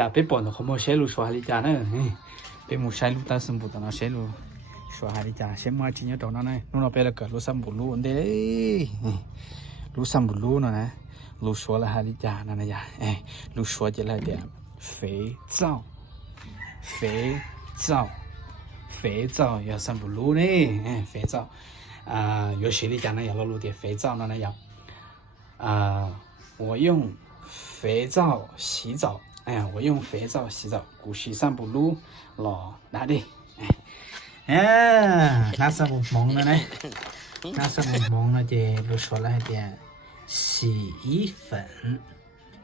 呀，别帮着和我写路说哈的家呢，别莫写路，但是不等到写路说哈的家，写嘛今年到那呢，弄到别了个路上不路的嘞，路上不路了呢，路说了哈的家那呀，路说起来点肥皂，肥皂，肥皂要上不路呢，肥皂。有谁的家呢要老路点肥皂呢要我用肥皂洗澡，我用肥皂洗澡，古洗上不路了哪里？那什么梦了呢？那什么梦了的？都说了点洗衣粉，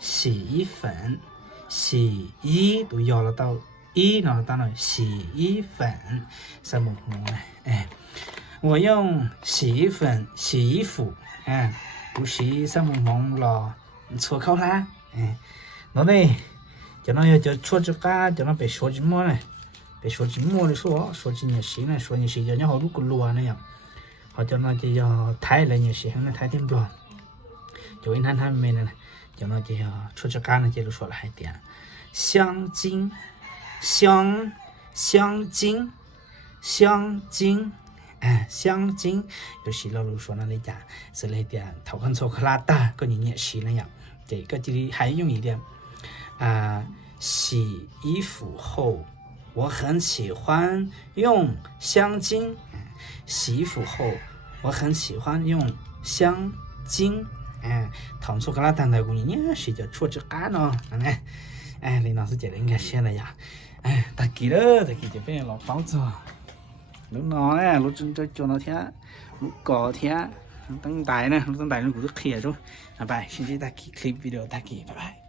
洗衣粉，洗衣都要了到衣了，当然洗衣粉什么梦呢？我用洗衣粉洗衣服，不洗什么梦了，错口啦，那呢，叫那要叫错这个，叫那别说什么呢？别说什么的说起你洗呢，说你洗叫你好多个路啊那样，好叫那就要太了你洗，那太点多，就因他没呢，叫那就要错这个呢，就说了还点香精，香精。香精有洗了路说那里讲是那点头很臭可拉大，跟你也洗那样。这个这里还用一点洗衣服后我很喜欢用香精，洗衣服后我很喜欢用香精，头臭可拉大的跟你也洗就出这干了，李老师觉得应该写了呀，大记了，大记就变老包子。lúc nó nè lúc cho nó thế lúc có thế等待呢，等待你估计开着，拜拜，现在打开 clip video 打开，拜拜。